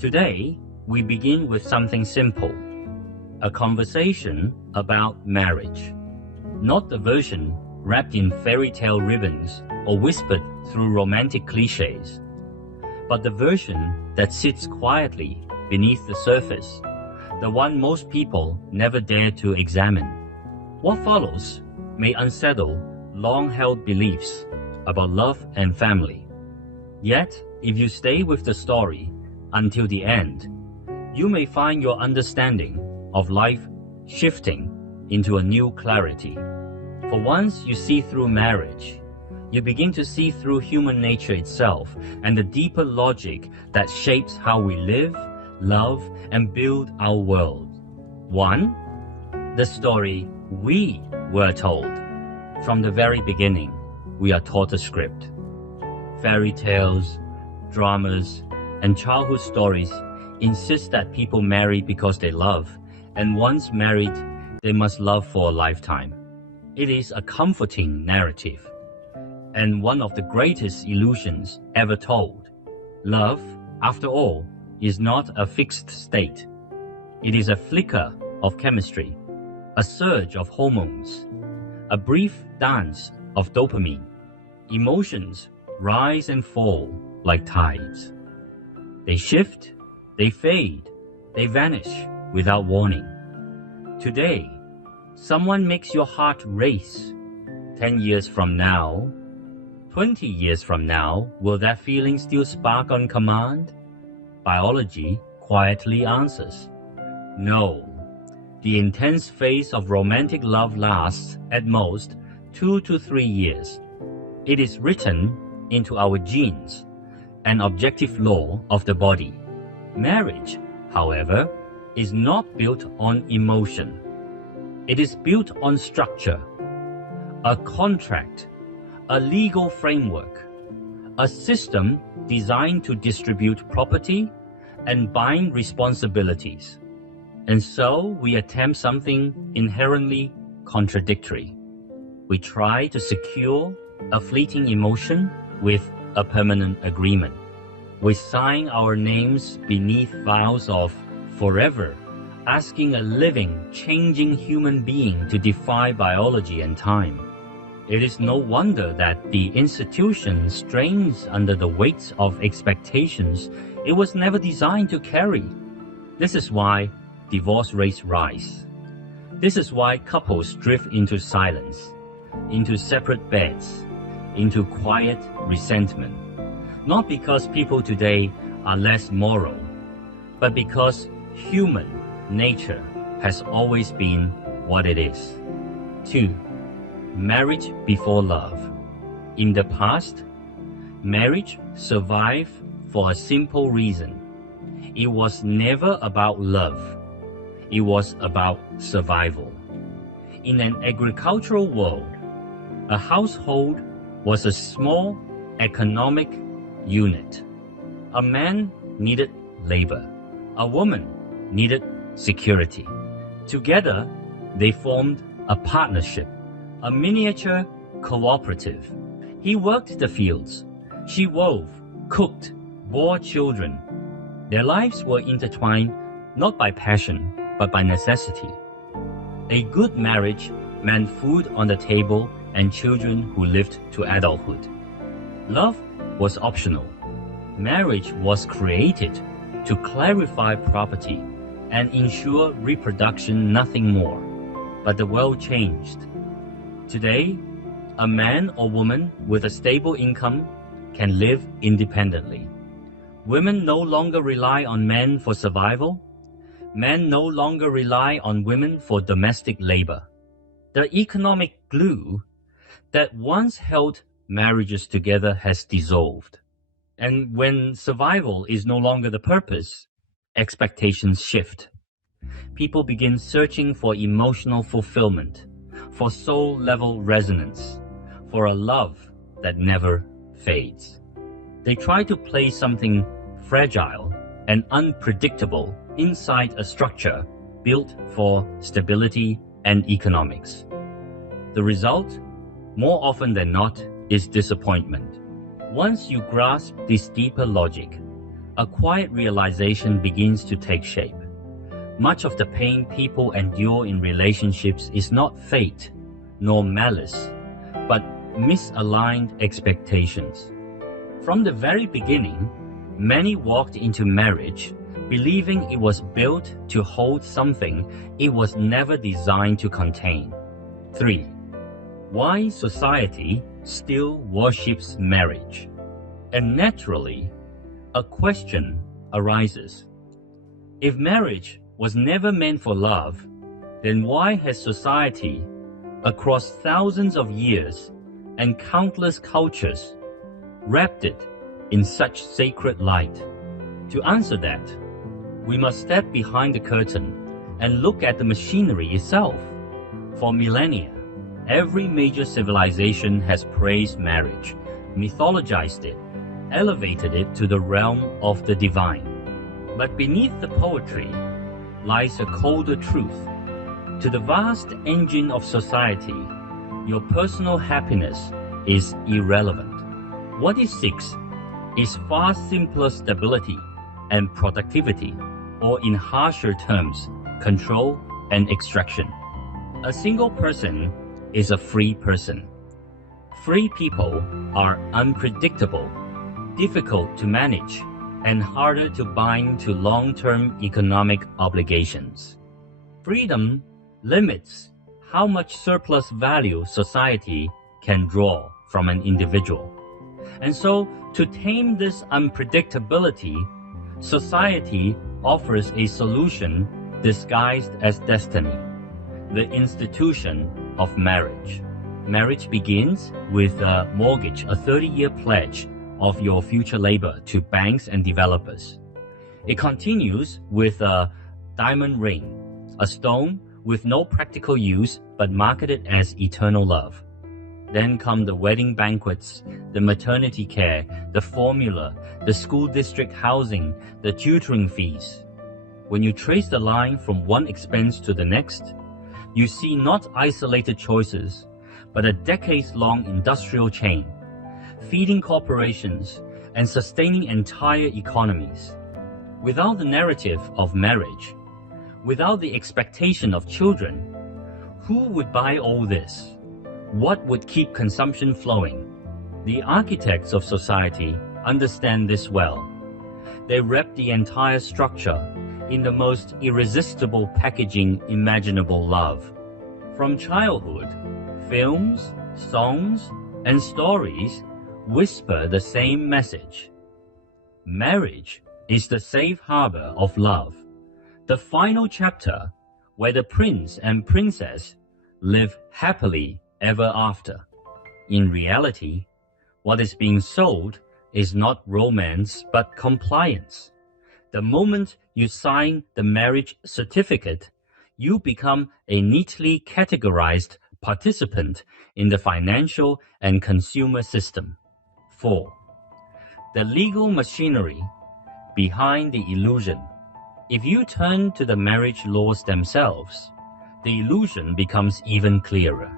Today, we begin with something simple, a conversation about marriage. Not the version wrapped in fairy tale ribbons or whispered through romantic cliches, but the version that sits quietly beneath the surface, the one most people never dare to examine. What follows may unsettle long-held beliefs about love and family. Yet, if you stay with the story until the end, you may find your understanding of life shifting into a new clarity. For once you see through marriage, you begin to see through human nature itself and the deeper logic that shapes how we live, love, and build our world. 1. The story we were told. From the very beginning, we are taught a script. Fairy tales, dramas, and childhood stories insist that people marry because they love, and once married, they must love for a lifetime. It is a comforting narrative, and one of the greatest illusions ever told. Love, after all, is not a fixed state. It is a flicker of chemistry, a surge of hormones, a brief dance of dopamine. Emotions rise and fall like tides. They shift, they fade, they vanish without warning. Today, someone makes your heart race. 10 years from now, 20 years from now, will that feeling still spark on command? Biology quietly answers, no. The intense phase of romantic love lasts, at most, 2 to 3 years. It is written into our genes, an objective law of the body. Marriage, however, is not built on emotion. It is built on structure, a contract, a legal framework, a system designed to distribute property and bind responsibilities. And so we attempt something inherently contradictory. We try to secure a fleeting emotion with a permanent agreement. We sign our names beneath vows of forever, asking a living, changing human being to defy biology and time. It is no wonder that the institution strains under the weight of expectations it was never designed to carry. This is why divorce rates rise. This is why couples drift into silence, into separate beds, into quiet resentment. Not because people today are less moral, but because human nature has always been what it is. 2. Marriage before love. In the past, marriage survived for a simple reason. It was never about love. It was about survival. In an agricultural world, a household was a small economic unit. A man needed labor. A woman needed security. Together, they formed a partnership, a miniature cooperative. He worked the fields. She wove, cooked, bore children. Their lives were intertwined not by passion, but by necessity. A good marriage meant food on the table and children who lived to adulthood. Love was optional. Marriage was created to clarify property and ensure reproduction, nothing more. But the world changed. Today, a man or woman with a stable income can live independently. Women no longer rely on men for survival. Men no longer rely on women for domestic labor. The economic glue that once held marriages together has dissolved. And when survival is no longer the purpose, expectations shift. People begin searching for emotional fulfillment, for soul-level resonance, for a love that never fades. They try to place something fragile and unpredictable inside a structure built for stability and economics. The result, more often than not, is disappointment. Once you grasp this deeper logic, a quiet realization begins to take shape. Much of the pain people endure in relationships is not fate, nor malice, but misaligned expectations. From the very beginning, many walked into marriage believing it was built to hold something it was never designed to contain. 3. Why society still worships marriage. And naturally, a question arises. If marriage was never meant for love, then why has society, across thousands of years and countless cultures, wrapped it in such sacred light? To answer that, we must step behind the curtain and look at the machinery itself. For millennia, every major civilization has praised marriage, mythologized it, elevated it to the realm of the divine. But beneath the poetry lies a colder truth. To the vast engine of society, your personal happiness is irrelevant. What it seeks is far simpler stability and productivity, or in harsher terms, control and extraction. A single person is a free person. Free people are unpredictable, difficult to manage, and harder to bind to long-term economic obligations. Freedom limits how much surplus value society can draw from an individual. And so, to tame this unpredictability, society offers a solution disguised as destiny: the institution of marriage. Marriage begins with a mortgage, a 30-year pledge of your future labor to banks and developers. It continues with a diamond ring, a stone with no practical use but marketed as eternal love. Then come the wedding banquets, the maternity care, the formula, the school district housing, the tutoring fees. When you trace the line from one expense to the next, you see not isolated choices, but a decades-long industrial chain, feeding corporations and sustaining entire economies. Without the narrative of marriage, without the expectation of children, who would buy all this? What would keep consumption flowing? The architects of society understand this well. They wrap the entire structure in the most irresistible packaging imaginable: love. From childhood, films, songs, and stories whisper the same message. Marriage is the safe harbor of love, the final chapter where the prince and princess live happily ever after. In reality, what is being sold is not romance but compliance. The moment you sign the marriage certificate, you become a neatly categorized participant in the financial and consumer system. 4. The legal machinery behind the illusion. If you turn to the marriage laws themselves, the illusion becomes even clearer.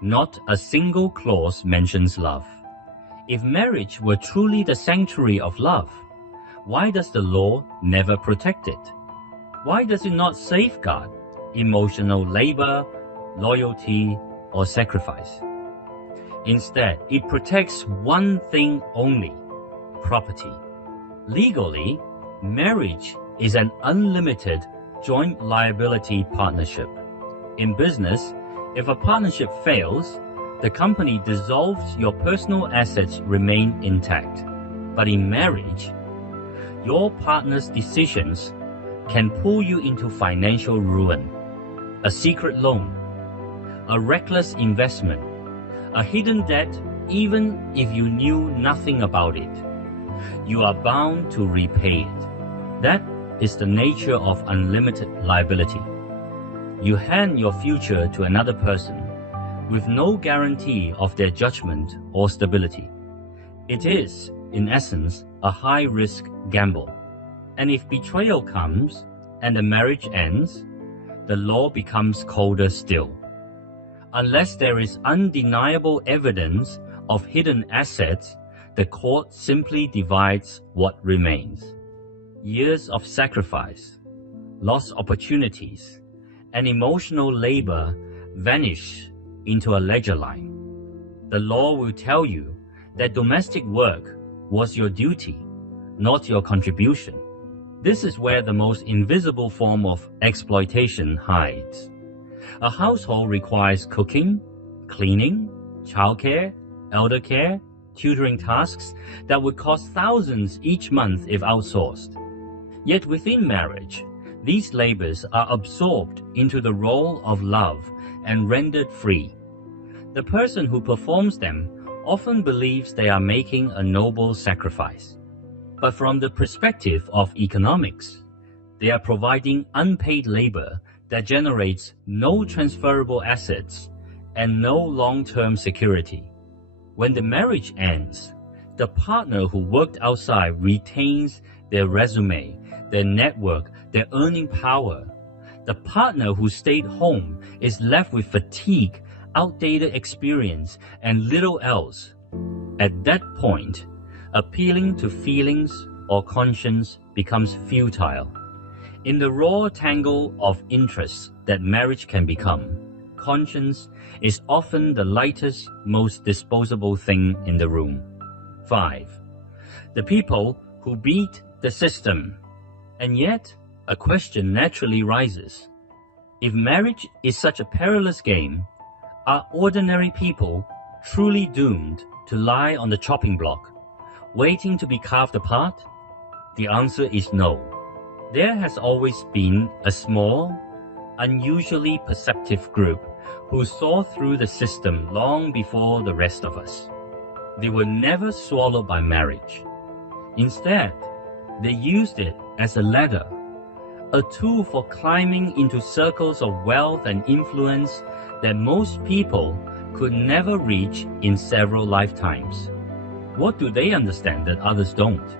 Not a single clause mentions love. If marriage were truly the sanctuary of love, why does the law never protect it? Why does it not safeguard emotional labor, loyalty, or sacrifice? Instead, it protects one thing only: property. Legally, marriage is an unlimited joint liability partnership. In business, if a partnership fails, the company dissolves, your personal assets remain intact. But in marriage, your partner's decisions can pull you into financial ruin, a secret loan, a reckless investment, a hidden debt even if you knew nothing about it. You are bound to repay it. That is the nature of unlimited liability. You hand your future to another person with no guarantee of their judgment or stability. It is, in essence, a high-risk gamble. And if betrayal comes and the marriage ends, the law becomes colder still. Unless there is undeniable evidence of hidden assets, the court simply divides what remains. Years of sacrifice, lost opportunities, and emotional labor vanish into a ledger line. The law will tell you that domestic work was your duty, not your contribution. This is where the most invisible form of exploitation hides. A household requires cooking, cleaning, childcare, elder care, tutoring tasks that would cost thousands each month if outsourced. Yet within marriage, these labors are absorbed into the role of love and rendered free. The person who performs them often believes they are making a noble sacrifice. But from the perspective of economics, they are providing unpaid labor that generates no transferable assets and no long-term security. When the marriage ends, the partner who worked outside retains their resume, their network, their earning power. The partner who stayed home is left with fatigue, outdated experience, and little else. At that point, appealing to feelings or conscience becomes futile. In the raw tangle of interests that marriage can become, conscience is often the lightest, most disposable thing in the room. 5. The people who beat the system. And yet, a question naturally rises. If marriage is such a perilous game, are ordinary people truly doomed to lie on the chopping block, waiting to be carved apart? The answer is no. There has always been a small, unusually perceptive group who saw through the system long before the rest of us. They were never swallowed by marriage. Instead, they used it as a ladder, a tool for climbing into circles of wealth and influence that most people could never reach in several lifetimes. What do they understand that others don't?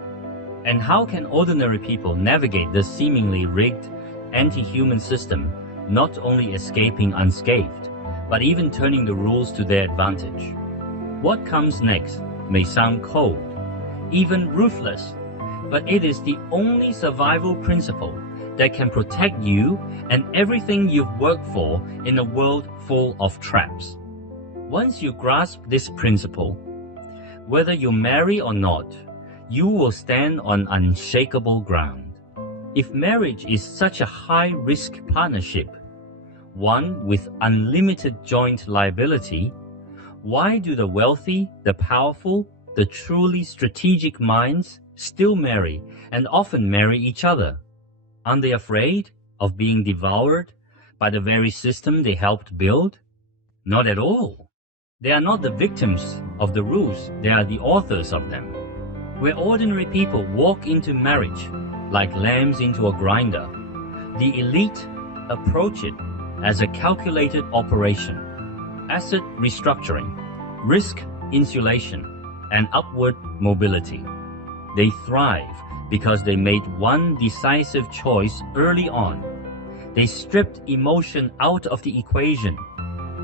And how can ordinary people navigate this seemingly rigged, anti-human system, not only escaping unscathed, but even turning the rules to their advantage? What comes next may sound cold, even ruthless, but it is the only survival principle that can protect you and everything you've worked for in a world full of traps. Once you grasp this principle, whether you marry or not, you will stand on unshakable ground. If marriage is such a high-risk partnership, one with unlimited joint liability, why do the wealthy, the powerful, the truly strategic minds still marry and often marry each other? Aren't they afraid of being devoured by the very system they helped build? Not at all. They are not the victims of the rules, they are the authors of them. Where ordinary people walk into marriage like lambs into a grinder, the elite approach it as a calculated operation, asset restructuring, risk insulation, and upward mobility. They thrive because they made one decisive choice early on. They stripped emotion out of the equation.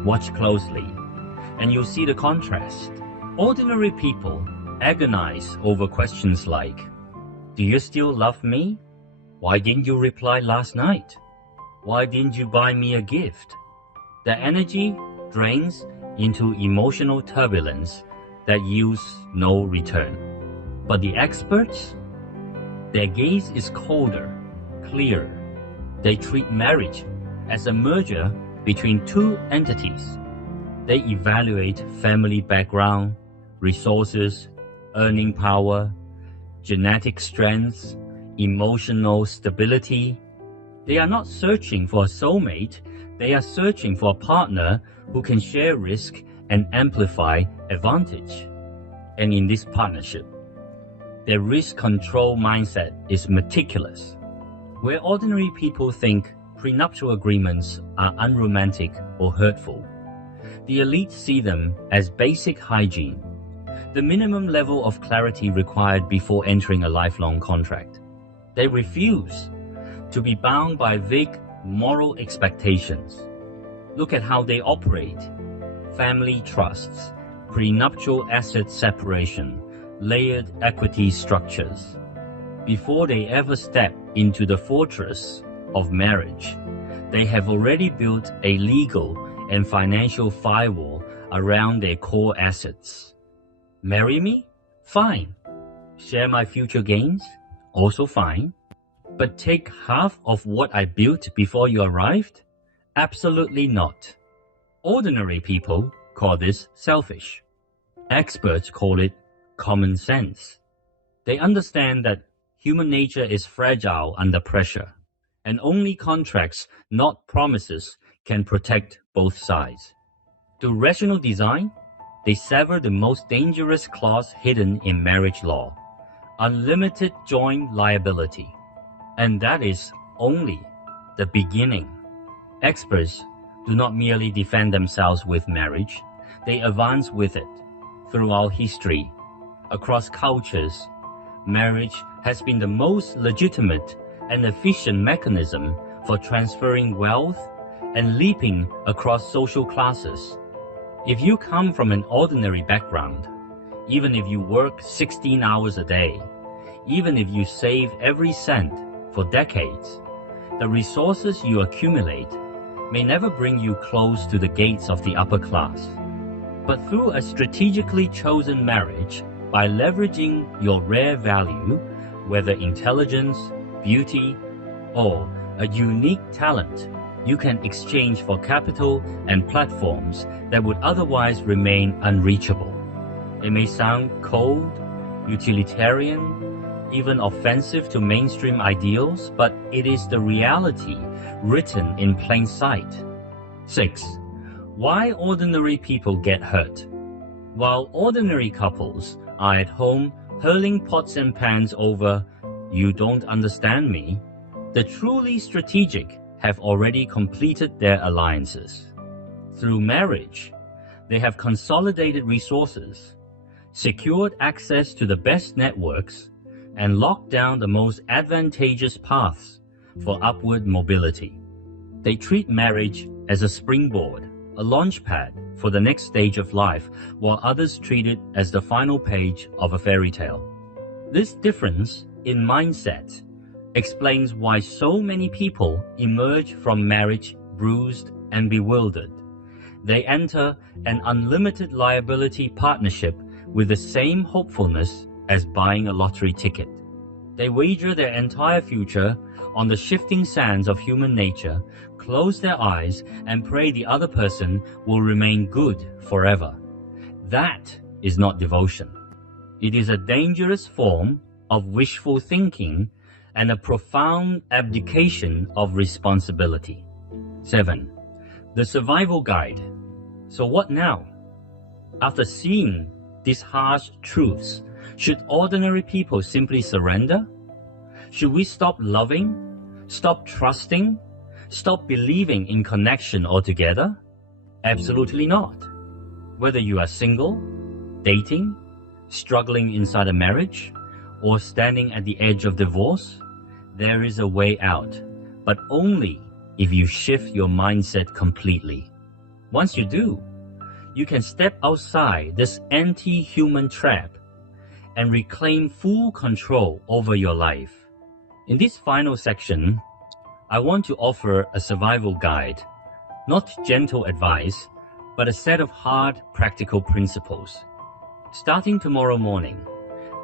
Watch closely, and you'll see the contrast. Ordinary people agonize over questions like, do you still love me? Why didn't you reply last night? Why didn't you buy me a gift? The energy drains into emotional turbulence that yields no return. But the experts, their gaze is colder, clearer. They treat marriage as a merger between two entities. They evaluate family background, resources, earning power, genetic strengths, emotional stability. They are not searching for a soulmate, they are searching for a partner who can share risk and amplify advantage. And in this partnership, their risk control mindset is meticulous. Where ordinary people think prenuptial agreements are unromantic or hurtful, the elite see them as basic hygiene, the minimum level of clarity required before entering a lifelong contract. They refuse to be bound by vague moral expectations. Look at how they operate: family trusts, prenuptial asset separation, layered equity structures. Before they ever step into the fortress of marriage, they have already built a legal and financial firewall around their core assets. Marry me? Fine. Share my future gains? Also fine. But take half of what I built before you arrived? Absolutely not. Ordinary people call this selfish. Experts call it common sense. They understand that human nature is fragile under pressure, and only contracts, not promises, can protect both sides. Through rational design, they sever the most dangerous clause hidden in marriage law: unlimited joint liability. And that is only the beginning. Experts do not merely defend themselves with marriage, they advance with it. Throughout history, across cultures, marriage has been the most legitimate and efficient mechanism for transferring wealth and leaping across social classes. If you come from an ordinary background, even if you work 16 hours a day, even if you save every cent for decades, the resources you accumulate may never bring you close to the gates of the upper class. But through a strategically chosen marriage, by leveraging your rare value, whether intelligence, beauty, or a unique talent, you can exchange for capital and platforms that would otherwise remain unreachable. It may sound cold, utilitarian, even offensive to mainstream ideals, but it is the reality written in plain sight. 6. Why ordinary people get hurt. While ordinary couples are at home hurling pots and pans over "you don't understand me," the truly strategic have already completed their alliances. Through marriage, they have consolidated resources, secured access to the best networks, and locked down the most advantageous paths for upward mobility. They treat marriage as a springboard, a launchpad for the next stage of life, while others treat it as the final page of a fairy tale. This difference in mindset explains why so many people emerge from marriage bruised and bewildered. They enter an unlimited liability partnership with the same hopefulness as buying a lottery ticket. They wager their entire future on the shifting sands of human nature, close their eyes, and pray the other person will remain good forever. That is not devotion. It is a dangerous form of wishful thinking and a profound abdication of responsibility. 7. The survival guide. So what now? After seeing these harsh truths, should ordinary people simply surrender? Should we stop loving, stop trusting, stop believing in connection altogether? Absolutely not. Whether you are single, dating, struggling inside a marriage, or standing at the edge of divorce, there is a way out, but only if you shift your mindset completely. Once you do, you can step outside this anti-human trap and reclaim full control over your life. In this final section, I want to offer a survival guide, not gentle advice, but a set of hard, practical principles. Starting tomorrow morning,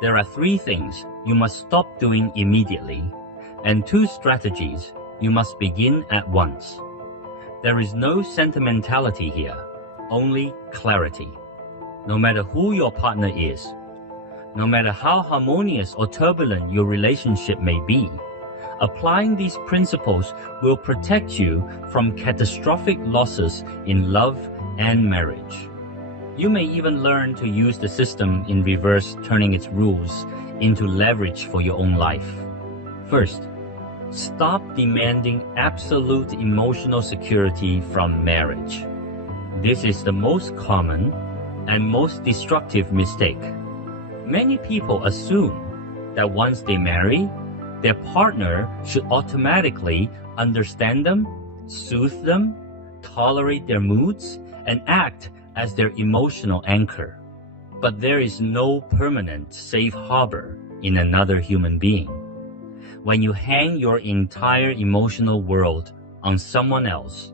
there are 3 things you must stop doing immediately, and 2 strategies you must begin at once. There is no sentimentality here, only clarity. No matter who your partner is, no matter how harmonious or turbulent your relationship may be, applying these principles will protect you from catastrophic losses in love and marriage. You may even learn to use the system in reverse, turning its rules into leverage for your own life. First, stop demanding absolute emotional security from marriage. This is the most common and most destructive mistake. Many people assume that once they marry, their partner should automatically understand them, soothe them, tolerate their moods, and act as their emotional anchor. But there is no permanent safe harbor in another human being. When you hang your entire emotional world on someone else,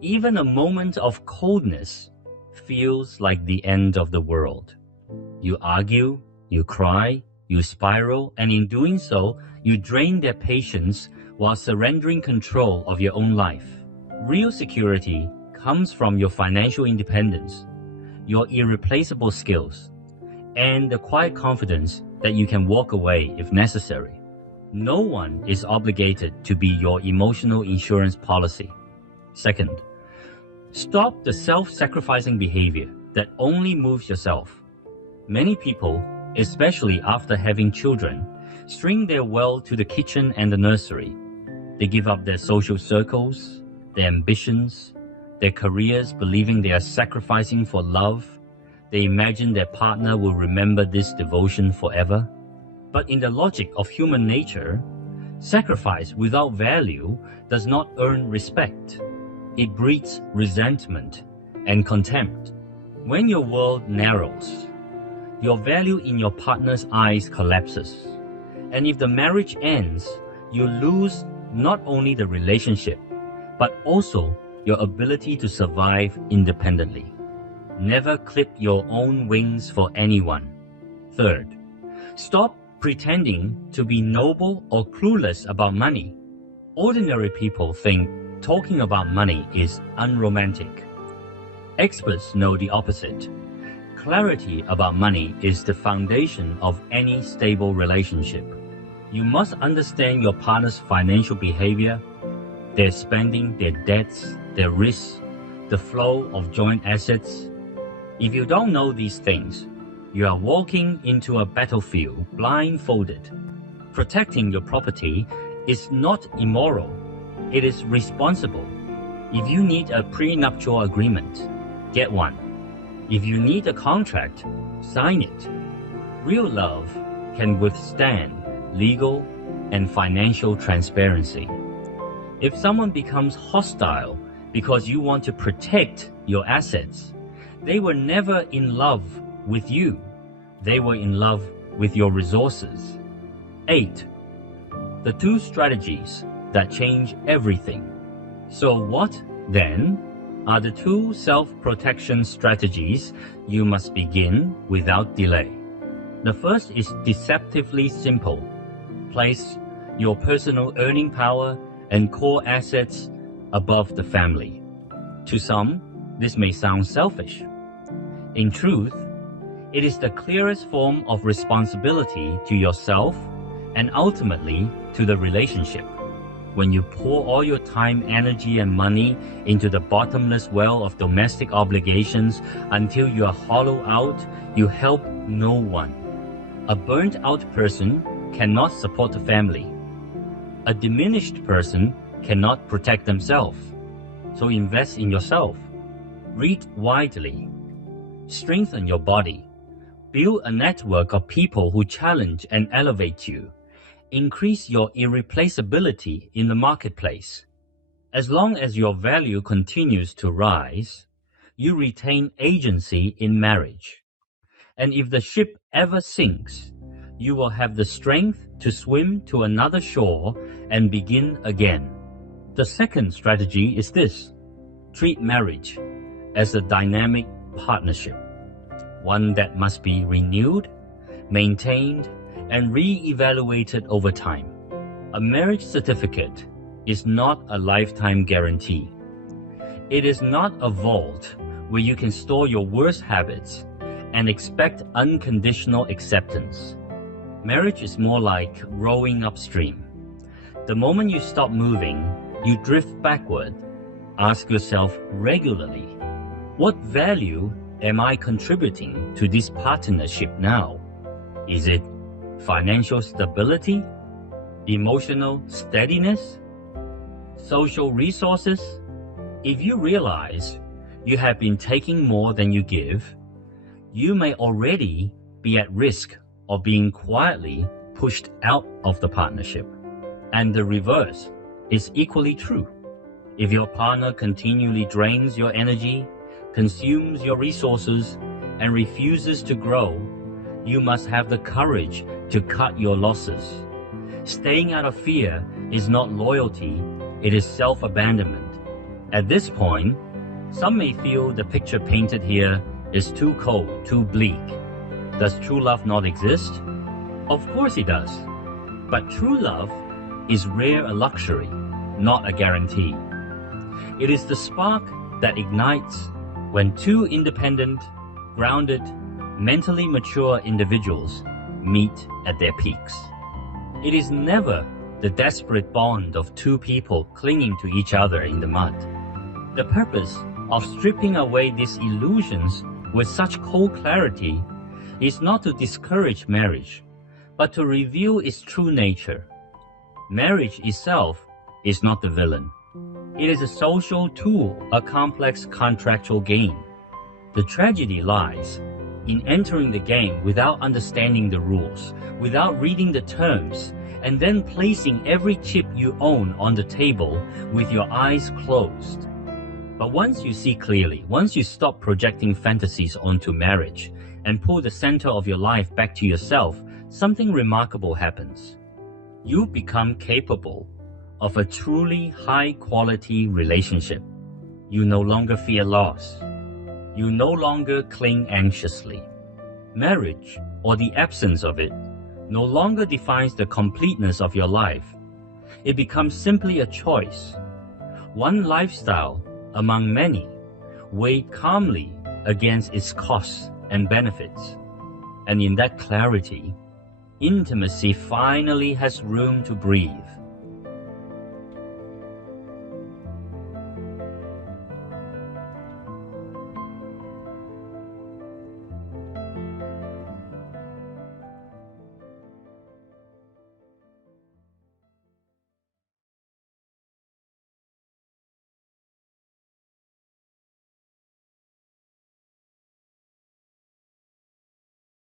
even a moment of coldness feels like the end of the world. You argue, you cry, you spiral, and in doing so, you drain their patience while surrendering control of your own life. Real security comes from your financial independence, your irreplaceable skills, and the quiet confidence that you can walk away if necessary. No one is obligated to be your emotional insurance policy. Second, stop the self-sacrificing behavior that only moves yourself. Many people, especially after having children, string their wealth to the kitchen and the nursery. They give up their social circles, their ambitions, their careers, believing they are sacrificing for love. They imagine their partner will remember this devotion forever. But in the logic of human nature, sacrifice without value does not earn respect. It breeds resentment and contempt. When your world narrows, your value in your partner's eyes collapses. And if the marriage ends, you lose not only the relationship, but also your ability to survive independently. Never clip your own wings for anyone. Third, stop pretending to be noble or clueless about money. Ordinary people think talking about money is unromantic. Experts know the opposite. Clarity about money is the foundation of any stable relationship. You must understand your partner's financial behavior, their spending, their debts, their risks, the flow of joint assets. If you don't know these things, you are walking into a battlefield blindfolded. Protecting your property is not immoral. It is responsible. If you need a prenuptial agreement, get one. If you need a contract, sign it. Real love can withstand legal and financial transparency. If someone becomes hostile because you want to protect your assets, they were never in love with you. They were in love with your resources. 8. The two strategies that change everything. So what, then, are the two self-protection strategies you must begin without delay? The first is deceptively simple. Place your personal earning power and core assets above the family. To some, this may sound selfish. In truth, it is the clearest form of responsibility to yourself and ultimately to the relationship. When you pour all your time, energy, and money into the bottomless well of domestic obligations until you are hollowed out, you help no one. A burnt-out person cannot support a family. A diminished person cannot protect themselves. So invest in yourself. Read widely. Strengthen your body. Build a network of people who challenge and elevate you. Increase your irreplaceability in the marketplace. As long as your value continues to rise, you retain agency in marriage. And if the ship ever sinks, you will have the strength to swim to another shore and begin again. The second strategy is this: treat marriage as a dynamic partnership, one that must be renewed, maintained, and re-evaluated over time. A marriage certificate is not a lifetime guarantee. It is not a vault where you can store your worst habits and expect unconditional acceptance. Marriage is more like rowing upstream. The moment you stop moving, you drift backward. Ask yourself regularly, what value am I contributing to this partnership now? Is it financial stability, emotional steadiness, social resources? If you realize you have been taking more than you give, you may already be at risk of being quietly pushed out of the partnership. And the reverse is equally true. If your partner continually drains your energy, consumes your resources, and refuses to grow, you must have the courage to cut your losses. Staying out of fear is not loyalty, it is self-abandonment. At this point, some may feel the picture painted here is too cold, too bleak. Does true love not exist? Of course it does. But true love is rare a luxury, not a guarantee. It is the spark that ignites when two independent, grounded, mentally mature individuals meet at their peaks. It is never the desperate bond of two people clinging to each other in the mud. The purpose of stripping away these illusions with such cold clarity is not to discourage marriage, but to reveal its true nature. Marriage itself is not the villain. It is a social tool, a complex contractual game. The tragedy lies in entering the game without understanding the rules, without reading the terms, and then placing every chip you own on the table with your eyes closed. But once you see clearly, once you stop projecting fantasies onto marriage and pull the center of your life back to yourself, something remarkable happens. You become capable of a truly high-quality relationship. You no longer fear loss. You no longer cling anxiously. Marriage, or the absence of it, no longer defines the completeness of your life. It becomes simply a choice, one lifestyle among many, weighed calmly against its costs and benefits. And in that clarity, intimacy finally has room to breathe.